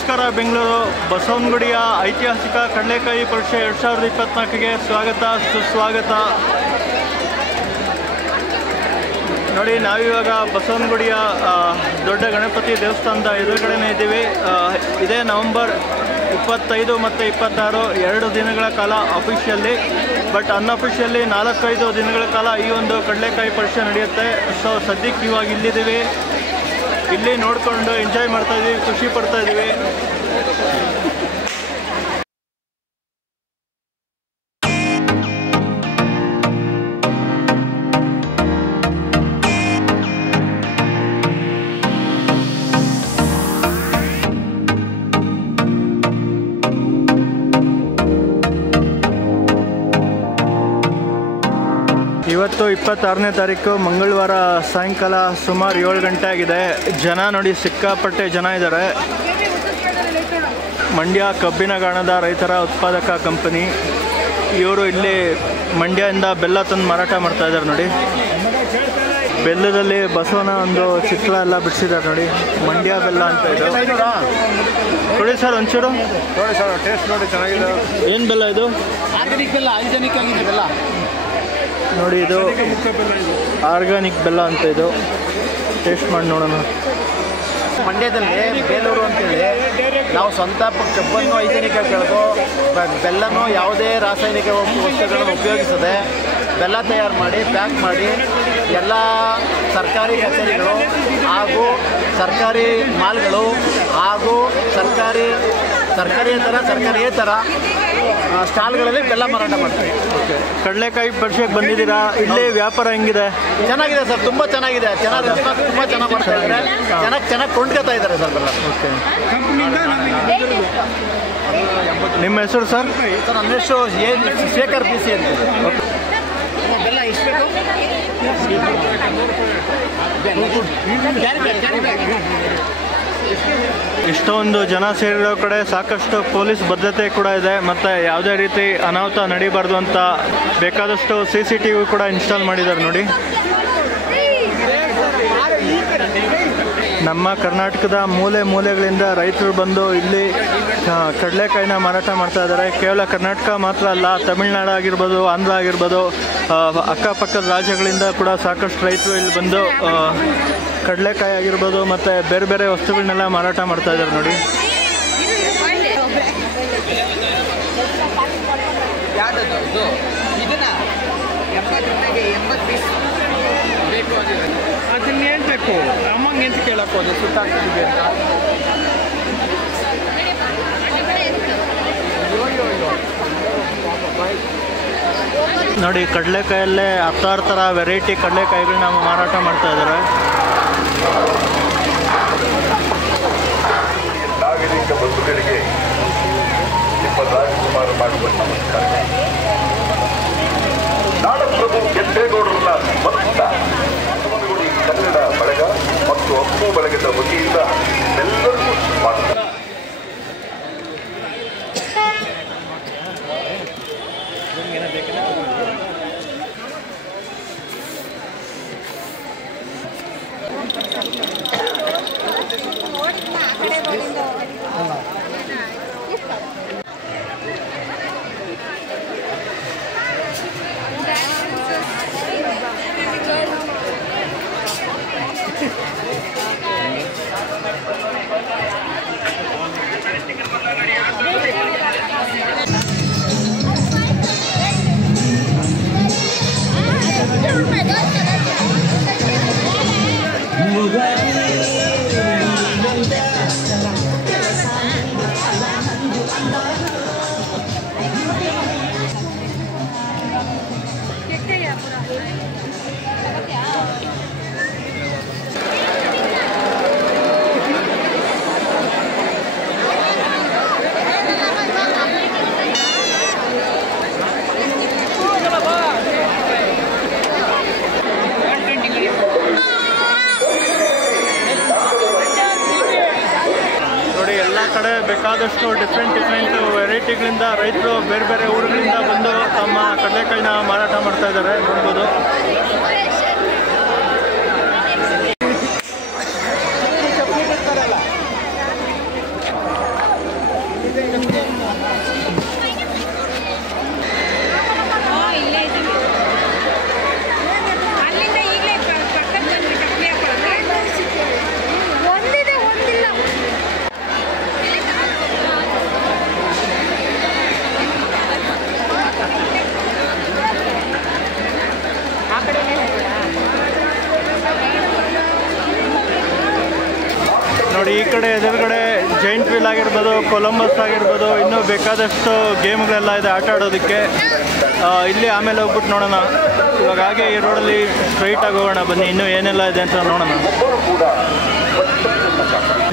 ನಮಸ್ಕಾರ. ಬೆಂಗಳೂರು ಬಸವನಗುಡಿಯ ಐತಿಹಾಸಿಕ ಕಡಲೆಕಾಯಿ ಪರೀಕ್ಷೆ 2024ಗೆ ಸ್ವಾಗತ ಸುಸ್ವಾಗತ. ನೋಡಿ, ನಾವಿವಾಗ ಬಸವನಗುಡಿಯ ದೊಡ್ಡ ಗಣಪತಿ ದೇವಸ್ಥಾನದ ಎದುರುಗಡೆನೇ ಇದ್ದೀವಿ. ಇದೇ ನವೆಂಬರ್ 25 ಮತ್ತು 26 2 ದಿನಗಳ ಕಾಲ ಅಫಿಷಿಯಲಿ, ಬಟ್ ಅನ್ಅಫಿಷಿಯಲಿ 4-5 ದಿನಗಳ ಕಾಲ ಈ ಒಂದು ಕಡಲೆಕಾಯಿ ಪರೀಕ್ಷೆ ನಡೆಯುತ್ತೆ. ಸೊ ಸದ್ಯಕ್ಕೆ ಇವಾಗ ಇಲ್ಲಿದ್ದೀವಿ, ಇಲ್ಲಿ ನೋಡಿಕೊಂಡು ಎಂಜಾಯ್ ಮಾಡ್ತಾಯಿದ್ದೀವಿ, ಖುಷಿ ಪಡ್ತಾಯಿದ್ದೀವಿ. ಇವತ್ತು 26ನೇ ತಾರೀಕು ಮಂಗಳವಾರ ಸಾಯಂಕಾಲ ಸುಮಾರು 7 ಗಂಟೆ ಆಗಿದೆ. ಜನ ನೋಡಿ, ಸಿಕ್ಕಾಪಟ್ಟೆ ಜನ ಇದ್ದಾರೆ. ಮಂಡ್ಯ ಕಬ್ಬಿನಗಾಣದ ರೈತರ ಉತ್ಪಾದಕ ಕಂಪನಿ ಇವರು ಇಲ್ಲಿ ಮಂಡ್ಯದಿಂದ ಬೆಲ್ಲ ತಂದು ಮಾರಾಟ ಮಾಡ್ತಾ ಇದ್ದಾರೆ. ನೋಡಿ, ಬೆಲ್ಲದಲ್ಲಿ ಬಸವನ ಒಂದು ಚಿತ್ರ ಎಲ್ಲ ಬಿಡಿಸಿದ್ದಾರೆ. ನೋಡಿ, ಮಂಡ್ಯ ಬೆಲ್ಲ ಅಂತ ಇದೆ. ನೋಡಿ ಸರ್, ಒಂಚೂರು ನೋಡಿ ಸರ್, ಟೇಸ್ಟ್ ನೋಡಿ, ಚೆನ್ನಾಗಿದೆ. ಏನು ಬೆಲ್ಲ ಇದು? ಆರ್ಗ್ಯಾನಿಕ್ ಬೆಲ್ಲ, ಹೈಜೆನಿಕ್ ಆಗಿದೆ ಬೆಲ್ಲ. ನೋಡಿ, ಇದು ಆರ್ಗ್ಯಾನಿಕ್ ಬೆಲ್ಲ ಅಂತ. ಇದು ಟೇಸ್ಟ್ ಮಾಡಿ ನೋಡೋಣ. ಮಂಡ್ಯದಲ್ಲಿ ಬೇಲೂರು ಅಂತೇಳಿ ನಾವು ಸ್ವಂತ ಕಬ್ಬನ್ನು ಹೈಜೆನಿಕ್ ಆಗಿ ಬೆಳೆದು ಬೆಲ್ಲನೂ ಯಾವುದೇ ರಾಸಾಯನಿಕ ವಸ್ತುಗಳನ್ನು ಉಪಯೋಗಿಸದೆ ಬೆಲ್ಲ ತಯಾರು ಮಾಡಿ ಪ್ಯಾಕ್ ಮಾಡಿ ಎಲ್ಲ ಸರ್ಕಾರಿ ಕಚೇರಿಗಳು ಹಾಗೂ ಸರ್ಕಾರಿ ಮಾಲ್ಗಳು ಹಾಗೂ ಸರ್ಕಾರಿಯೇತರ ಸ್ಟಾಲ್ಗಳಲ್ಲಿ ಬೆಲ್ಲ ಮಾರಾಟ ಮಾಡ್ತೀವಿ. ಕಡಲೆಕಾಯಿ ಪರೀಕ್ಷೆಗೆ ಬಂದಿದ್ದೀರಾ? ಇಲ್ಲಿ ವ್ಯಾಪಾರ ಹೆಂಗಿದೆ? ಚೆನ್ನಾಗಿದೆ ಸರ್, ತುಂಬ ಚೆನ್ನಾಗಿದೆ. ತುಂಬ ಚೆನ್ನಾಗಿ ಮಾಡ್ತಾ ಇದ್ದಾರೆ. ಚೆನ್ನಾಗಿ ಕೊಂಡ್ಕೊತಾ ಇದ್ದಾರೆ ಸರ್ ಬೆಲ್ಲ. ಓಕೆ, ನಿಮ್ಮ ಹೆಸರು ಸರ್? ಸರ್, ನನ್ನ ಹೆಸರು ಶೇಖರ್ BC ಅಂತ. ಓಕೆ, ಬೆಲ್ಲ ಎಷ್ಟು ಇಷ್ಟೊಂದು ಜನ ಸೇರಿರೋ ಕಡೆ ಸಾಕಷ್ಟು ಪೊಲೀಸ್ ಭದ್ರತೆ ಕೂಡ ಇದೆ, ಮತ್ತು ಯಾವುದೇ ರೀತಿ ಅನಾಹುತ ನಡೀಬಾರ್ದು ಅಂತ ಬೇಕಾದಷ್ಟು CCTV ಕೂಡ ಇನ್ಸ್ಟಾಲ್ ಮಾಡಿದ್ದಾರೆ. ನೋಡಿ, ನಮ್ಮ ಕರ್ನಾಟಕದ ಮೂಲೆಗಳಿಂದ ರೈತರು ಬಂದು ಇಲ್ಲಿ ಕಡಲೆಕಾಯಿನ ಮಾರಾಟ ಮಾಡ್ತಾ ಇದ್ದಾರೆ. ಕೇವಲ ಕರ್ನಾಟಕ ಮಾತ್ರ ಅಲ್ಲ, ತಮಿಳುನಾಡು ಆಗಿರ್ಬೋದು, ಆಂಧ್ರ ಆಗಿರ್ಬೋದು, ಅಕ್ಕಪಕ್ಕದ ರಾಜ್ಯಗಳಿಂದ ಕೂಡ ಸಾಕಷ್ಟು ರೈತರು ಇಲ್ಲಿ ಬಂದು ಕಡಲೆಕಾಯಿ ಆಗಿರ್ಬೋದು ಮತ್ತು ಬೇರೆ ಬೇರೆ ವಸ್ತುಗಳನ್ನೆಲ್ಲ ಮಾರಾಟ ಮಾಡ್ತಾ ಇದ್ದಾರೆ. ನೋಡಿ, ಅದನ್ನ ಹೇಳ್ಬೇಕು, ಅಮ್ಮಂಗೆ ಎಂತ ಕೇಳಕ್ಕೆ ಹೋದೆ ಸುತ್ತಾಗ್ತಿದ್ವಿ ಅಂತ. ನೋಡಿ, ಕಡಲೆಕಾಯಲ್ಲೇ 16 ಥರ ವೆರೈಟಿ ಕಡಲೆಕಾಯಿಗಳನ್ನ ಮಾರಾಟ ಮಾಡ್ತಾ ಇದ್ದಾರೆ. ನಾಗರಿಕ ಬಂಧುಗಳಿಗೆ ನಿಮ್ಮ ರಾಜಕುಮಾರ್ ಮಾಡುವ ನಮಸ್ಕಾರ. ನಾಡಪ್ರಭು ಕೆಂಪೇಗೌಡರನ್ನ ಸ್ಮರಿಸಿದ ಬಸವನಗುಡಿ ಕನ್ನಡ ಬಳಗ ಮತ್ತು ಅಪ್ಪು ಬಳಗದ ವತಿಯಿಂದ ಎಲ್ಲರಿಗೂ ಸ್ವಾಗತ. ಕಡೆ ಬೇಕಾದಷ್ಟು ಡಿಫ್ರೆಂಟ್ ವೆರೈಟಿಗಳಿಂದ ರೈತರು ಬೇರೆ ಬೇರೆ ಊರುಗಳಿಂದ ಬಂದು ತಮ್ಮ ಕಡಲೆಕಾಯಿನ ಮಾರಾಟ ಮಾಡ್ತಾ ಇದ್ದಾರೆ, ನೋಡ್ಬೋದು. ನೋಡಿ ಈ ಕಡೆ ಎದುರುಗಡೆ ಜೈಂಟ್ ವೀಲ್ ಆಗಿರ್ಬೋದು, ಕೊಲಂಬಸ್ ಆಗಿರ್ಬೋದು, ಇನ್ನೂ ಬೇಕಾದಷ್ಟು ಗೇಮ್ಗಳೆಲ್ಲ ಇದೆ ಆಟ ಆಡೋದಕ್ಕೆ. ಇಲ್ಲಿ ಆಮೇಲೆ ಹೋಗ್ಬಿಟ್ಟು ನೋಡೋಣ. ಇವಾಗ ಹಾಗೆ ಈ ರೋಡಲ್ಲಿ ಸ್ಟ್ರೈಟಾಗಿ ಹೋಗೋಣ ಬನ್ನಿ, ಇನ್ನೂ ಏನೆಲ್ಲ ಇದೆ ಅಂತ ನೋಡೋಣ.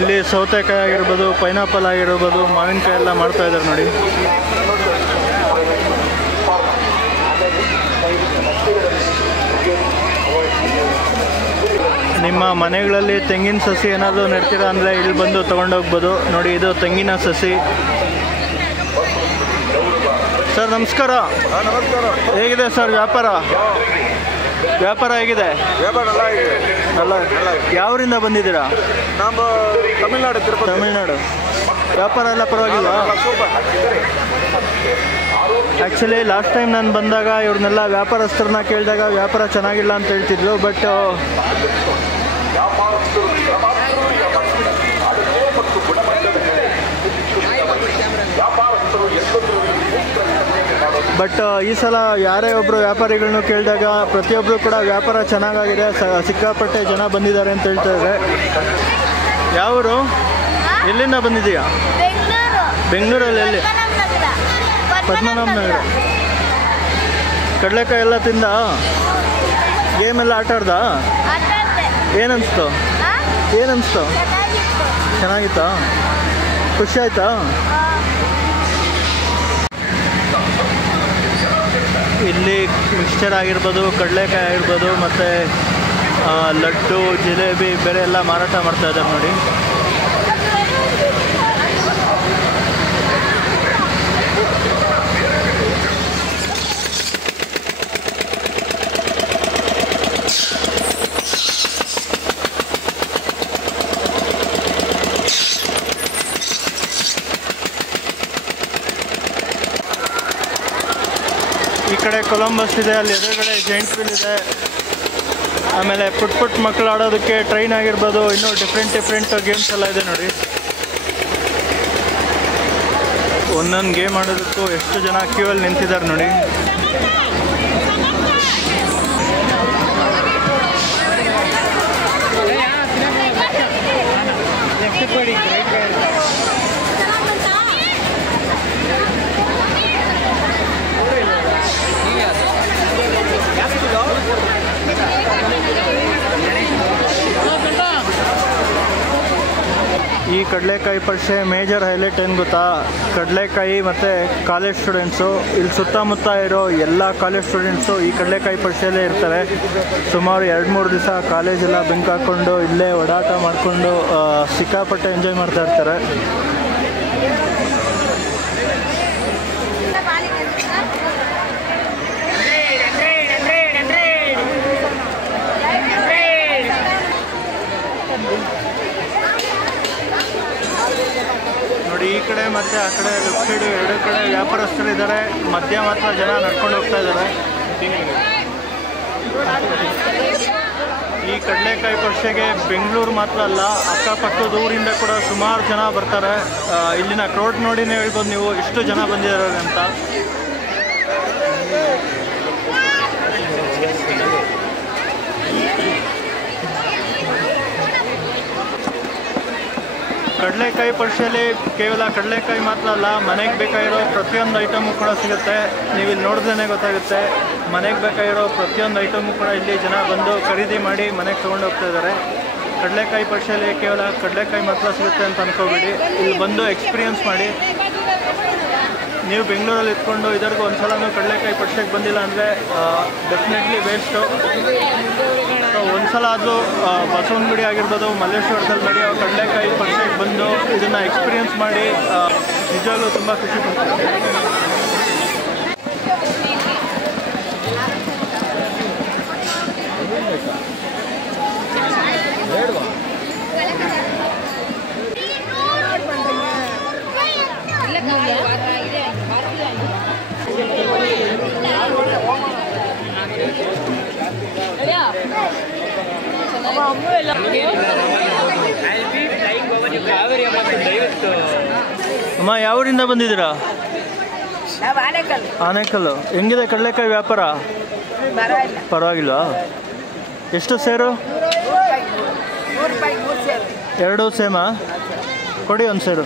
ಇಲ್ಲಿ ಸೌತೆಕಾಯಿ ಆಗಿರ್ಬೋದು, ಪೈನಾಪಲ್ ಆಗಿರ್ಬೋದು, ಮಾವಿನಕಾಯಿ ಎಲ್ಲ ಮಾಡ್ತಾ ಇದ್ದಾರೆ ನೋಡಿ. ನಿಮ್ಮ ಮನೆಗಳಲ್ಲಿ ತೆಂಗಿನ ಸಸಿ ಏನಾದರೂ ನೆಡ್ತೀರಾ ಅಂದರೆ ಇಲ್ಲಿ ಬಂದು ತೊಗೊಂಡೋಗ್ಬೋದು. ನೋಡಿ ಇದು ತೆಂಗಿನ ಸಸಿ. ಸರ್ ನಮಸ್ಕಾರ. ನಮಸ್ಕಾರ. ಹೇಗಿದೆ ಸರ್ ವ್ಯಾಪಾರ? ವ್ಯಾಪಾರ ಹೇಗಿದೆ? ವ್ಯಾಪಾರ ಅಲ್ಲ, ಯಾವರಿಂದ ಬಂದಿದ್ದೀರಾ? ನಮ್ಮ ತಮಿಳ್ನಾಡು, ತಿರುಪತಿ. ತಮಿಳ್ನಾಡು. ವ್ಯಾಪಾರ ಎಲ್ಲ ಪರವಾಗಿಲ್ಲ? ಆ್ಯಕ್ಚುಲಿ ಲಾಸ್ಟ್ ಟೈಮ್ ನಾನು ಬಂದಾಗ ಇವ್ರನ್ನೆಲ್ಲ ವ್ಯಾಪಾರಸ್ಥರನ್ನ ಕೇಳಿದಾಗ ವ್ಯಾಪಾರ ಚೆನ್ನಾಗಿಲ್ಲ ಅಂತ ಹೇಳ್ತಿದ್ರು. ಬಟ್ ಈ ಸಲ ಯಾರೇ ಒಬ್ಬರು ವ್ಯಾಪಾರಿಗಳನ್ನೂ ಕೇಳಿದಾಗ ಪ್ರತಿಯೊಬ್ಬರು ಕೂಡ ವ್ಯಾಪಾರ ಚೆನ್ನಾಗಾಗಿದೆ, ಸಿಕ್ಕಾಪಟ್ಟೆ ಜನ ಬಂದಿದ್ದಾರೆ ಅಂತ ಹೇಳ್ತಾ ಇದ್ದಾರೆ. ಯಾವರು? ಎಲ್ಲಿಂದ ಬಂದಿದ್ದೀಯಾ? ಬೆಂಗಳೂರಲ್ಲಿ. ಎಲ್ಲಿ? ಪದ್ಮನಾಭ ನಗರ. ಕಡಲೆಕಾಯಿ ಎಲ್ಲ ತಿಂದ? ಗೇಮ್ ಎಲ್ಲ ಆಟ ಆಡ್ದ? ಏನನ್ನಿಸ್ತು? ಚೆನ್ನಾಗಿತ್ತಾ? ಖುಷಿ ಆಯ್ತಾ? ಇಲ್ಲಿ ಮಿಕ್ಸ್ಚರ್ ಆಗಿರ್ಬೋದು, ಕಡಲೆಕಾಯಿ ಆಗಿರ್ಬೋದು, ಮತ್ತು ಲಡ್ಡು, ಜಿಲೇಬಿ ಬೇರೆ ಎಲ್ಲ ಮಾರಾಟ ಮಾಡ್ತಾ ಇದ್ದಾರೆ ನೋಡಿ. ಈ ಕಡೆ ಕೊಲಂಬಸ್ ಇದೆ, ಅಲ್ಲಿ ಎದುರುಗಡೆ ಜೈಂಟ್ ವೀಲ್ ಇದೆ. ಆಮೇಲೆ ಪುಟ್ ಮಕ್ಕಳು ಆಡೋದಕ್ಕೆ ಟ್ರೈನ್ ಆಗಿರ್ಬೋದು, ಇನ್ನೂ ಡಿಫ್ರೆಂಟ್ ಗೇಮ್ಸ್ ಎಲ್ಲ ಇದೆ ನೋಡಿ. ಒಂದೊಂದು ಗೇಮ್ ಆಡೋದಕ್ಕೂ ಎಷ್ಟು ಜನ ಕ್ಯೂ ಅಲ್ಲಿ ನಿಂತಿದ್ದಾರೆ ನೋಡಿ. ಈ ಕಡಲೆಕಾಯಿ ಪರಿಷೆ ಮೇಜರ್ ಹೈಲೈಟ್ ಏನು ಗೊತ್ತಾ? ಕಡಲೆಕಾಯಿ ಮತ್ತು ಕಾಲೇಜ್ ಸ್ಟೂಡೆಂಟ್ಸು, ಇಲ್ಲಿ ಸುತ್ತಮುತ್ತ ಇರೋ ಎಲ್ಲ ಕಾಲೇಜ್ ಸ್ಟೂಡೆಂಟ್ಸು ಈ ಕಡಲೆಕಾಯಿ ಪರಿಷೆಯಲ್ಲೇ ಇರ್ತಾರೆ. ಸುಮಾರು 2-3 ದಿವಸ ಕಾಲೇಜೆಲ್ಲ ಬೆಂಕ್ ಹಾಕ್ಕೊಂಡು ಇಲ್ಲೇ ಓಡಾಟ ಮಾಡಿಕೊಂಡು ಸಿಕ್ಕಾಪಟ್ಟೆ ಎಂಜಾಯ್ ಮಾಡ್ತಾ ಇರ್ತಾರೆ. ನೋಡಿ ಈ ಕಡೆ ಮತ್ತು ಆ ಕಡೆ ಲೆಫ್ಟ್ ಸೈಡ್ ಎರಡು ಕಡೆ ವ್ಯಾಪಾರಸ್ಥರು ಇದ್ದಾರೆ. ಮಧ್ಯ ಮಾತ್ರ ಜನ ನಡ್ಕೊಂಡು ಹೋಗ್ತಾ ಇದ್ದಾರೆ. ಈ ಕಡಲೆಕಾಯಿ ಪರಿಷೆಗೆ ಬೆಂಗಳೂರು ಮಾತ್ರ ಅಲ್ಲ, ಅಕ್ಕಪಕ್ಕದ ಊರಿಂದ ಕೂಡ ಸುಮಾರು ಜನ ಬರ್ತಾರೆ. ಇಲ್ಲಿನ ಕ್ರೌಡ್ ನೋಡಿನೇ ಹೇಳ್ಬೋದು ನೀವು ಎಷ್ಟು ಜನ ಬಂದಿದ್ದಾರೆ ಅಂತ. ಕಡಲೆಕಾಯಿ ಪರಿಷೆಯಲ್ಲಿ ಕೇವಲ ಕಡಲೆಕಾಯಿ ಮಾತ್ರ ಅಲ್ಲ, ಮನೆಗೆ ಬೇಕಾಗಿರೋ ಪ್ರತಿಯೊಂದು ಐಟಮು ಕೂಡ ಸಿಗುತ್ತೆ. ನೀವು ಇಲ್ಲಿ ನೋಡಿದ್ರೇ ಗೊತ್ತಾಗುತ್ತೆ. ಮನೆಗೆ ಬೇಕಾಗಿರೋ ಪ್ರತಿಯೊಂದು ಐಟಮು ಕೂಡ ಇಲ್ಲಿ ಜನ ಬಂದು ಖರೀದಿ ಮಾಡಿ ಮನೆಗೆ ತೊಗೊಂಡು ಹೋಗ್ತಾ ಇದ್ದಾರೆ. ಕಡಲೆಕಾಯಿ ಪರಿಷೆಯಲ್ಲಿ ಕೇವಲ ಕಡಲೆಕಾಯಿ ಮಾತ್ರ ಸಿಗುತ್ತೆ ಅಂತ ಅಂದ್ಕೋಬೇಡಿ. ಇಲ್ಲಿ ಬಂದು ಎಕ್ಸ್ಪೀರಿಯನ್ಸ್ ಮಾಡಿ. ನೀವು ಬೆಂಗಳೂರಲ್ಲಿ ಇಟ್ಕೊಂಡು ಇದರಿಗೂ ಒಂದು ಸಲನೂ ಕಡಲೆಕಾಯಿ ಪರಿಷೆಗೆ ಬಂದಿಲ್ಲ ಅಂದರೆ ಡೆಫಿನೆಟ್ಲಿ ವೇಸ್ಟು. ಒಂದು ಸಲ ಆದರೂ ಬಸವನಗುಡಿ ಆಗಿರ್ಬೋದು, ಮಲ್ಲೇಶ್ವರದಲ್ಲಿ ನಡೆಯೋ ಕಡಲೆಕಾಯಿ ಪರಿಷೆಗೆ ಬಂದು ಇದನ್ನು ಎಕ್ಸ್ಪೀರಿಯನ್ಸ್ ಮಾಡಿ ನಿಜವಾಗ್ಲೂ ತುಂಬ ಖುಷಿ ಪಡ್ತಾರೆ. ಅಮ್ಮ ಯಾವೂರಿಂದ ಬಂದಿದ್ದೀರಾ? ಆನೇಕಲ್ಲು. ಹೆಂಗಿದೆ ಕಡಲೆಕಾಯಿ ವ್ಯಾಪಾರ? ಪರವಾಗಿಲ್ವಾ? ಎಷ್ಟು ಸೇರು? ಎರಡೂ ಸೇಮಾ ಕೊಡಿ ಒಂದು ಸೇರು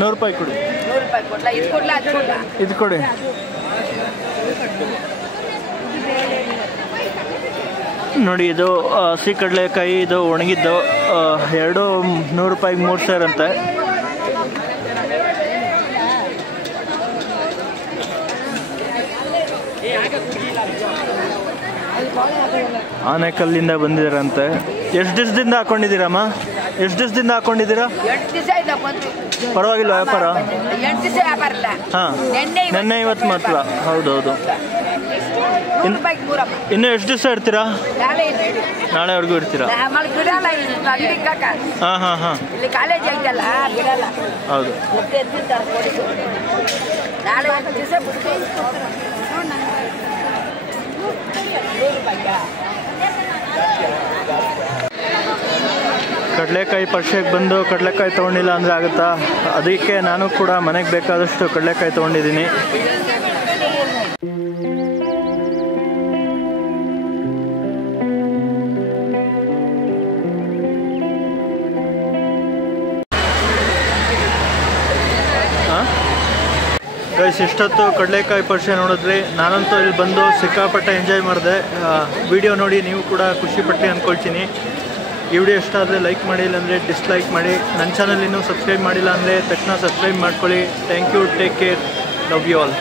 100 ರೂಪಾಯಿ ಕೊಡಿ. 100 ರೂಪಾಯಿ ಕೊಡ್ಲಾ? ಇದು ಕೊಡ್ಲಾ ಅದು ಕೊಡ್ಲಾ? ಇದು ಕೊಡಿ. ನೋಡಿ ಇದು ಹಸಿ ಕಡಲೆಕಾಯಿ, ಇದು ಒಣಗಿದ್ದು ಎರಡು 100 ರೂಪಾಯಿಗೆ 3 ಸೇರಂತೆ. ಆನೆಕಲ್ಲಿಂದ ಬಂದಿದ್ದಾರಂತೆ. ಎಷ್ಟು ದಿವಸದಿಂದ ಹಾಕೊಂಡಿದ್ದೀರಮ್ಮ? ಎಷ್ಟು ದಿವಸದಿಂದ ಹಾಕೊಂಡಿದ್ದೀರಾ? 8 ದಿವಸ ಆಯ್ತಾ ಬಂದು. ಪರವಾಗಿಲ್ಲ ವ್ಯಾಪಾರ? 8 ದಿವಸ ವ್ಯಾಪಾರ ಇಲ್ಲ. ಹಾಂ, ನೆನ್ನೆ ಇವತ್ತು ಮಾತ್ರ. ಹೌದೌದು. 100 ರೂಪಾಯಿಗೆ 3 ಅಪ್ಪ. ಇನ್ನೂ ಎಷ್ಟು ದಿವಸ ಇರ್ತೀರಾ? ನಾಳೆ ನಾಳೆವರೆಗೂ ಇರ್ತೀರಾ? ಆಮೇಲೆ ಬಿಡಲ್ಲ ಅಂಗಡಿ ಕಾಕ. ಹಾಂ ಹಾಂ ಹಾಂ, ಇಲ್ಲಿ ಕಾಲೇಜ್ ಐತಲ್ಲ ಬಿಡಲ್ಲ. ಹೌದು. ಮತ್ತೆ ಎದ್ದಿರ್ತಾರೆ ಪೊಲೀಸರು. ನಾಳೆ 1 ದಿವಸ ಬಿಡ್ತೀನಿ. 100 ರೂಪಾಯಿಗೆ ಕಡಲೆಕಾಯಿ ಪರಿಷೆಗೆ ಬಂದು ಕಡಲೆಕಾಯಿ ತೊಗೊಂಡಿಲ್ಲ ಅಂದರೆ ಆಗುತ್ತಾ? ಅದಕ್ಕೆ ನಾನು ಕೂಡ ಮನೆಗೆ ಬೇಕಾದಷ್ಟು ಕಡಲೆಕಾಯಿ ತೊಗೊಂಡಿದ್ದೀನಿ. ಗೈಸ್, ಇಷ್ಟೊತ್ತು ಕಡಲೆಕಾಯಿ ಪರಿಷೆ ನೋಡಿದ್ರಿ. ನಾನಂತೂ ಇಲ್ಲಿ ಬಂದು ಸಿಕ್ಕಾಪಟ್ಟೆ ಎಂಜಾಯ್ ಮಾಡಿದೆ. ವಿಡಿಯೋ ನೋಡಿ ನೀವು ಕೂಡ ಖುಷಿಪಟ್ಟು ಅಂದ್ಕೊಳ್ತೀನಿ. ಈ ವಿಡಿಯೋ ಇಷ್ಟ ಆದರೆ ಲೈಕ್ ಮಾಡಿ, ಇಲ್ಲಾಂದರೆ ಡಿಸ್ಲೈಕ್ ಮಾಡಿ. ನನ್ನ ಚಾನಲ್ ಇನ್ನೂ ಸಬ್ಸ್ಕ್ರೈಬ್ ಮಾಡಿಲ್ಲ ಅಂದರೆ ತಕ್ಷಣ ಸಬ್ಸ್ಕ್ರೈಬ್ ಮಾಡ್ಕೊಳ್ಳಿ. Thank you, take care, love you all.